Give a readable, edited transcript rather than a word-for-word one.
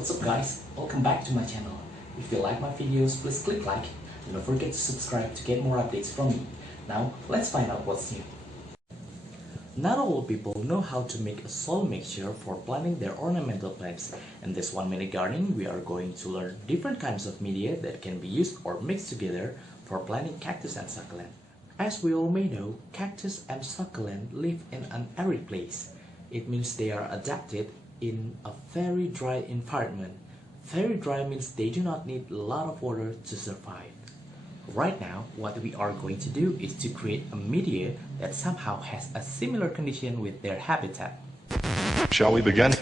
What's up guys, welcome back to my channel. If you like my videos, please click like and don't forget to subscribe to get more updates from me. Now, let's find out what's new. Not all people know how to make a soil mixture for planting their ornamental plants. In this 1-minute gardening, we are going to learn different kinds of media that can be used or mixed together for planting cactus and succulent. As we all may know, cactus and succulent live in an arid place. It means they are adapted in a very dry environment. Very dry means they do not need a lot of water to survive. Right now, what we are going to do is to create a media that somehow has a similar condition with their habitat. Shall we begin?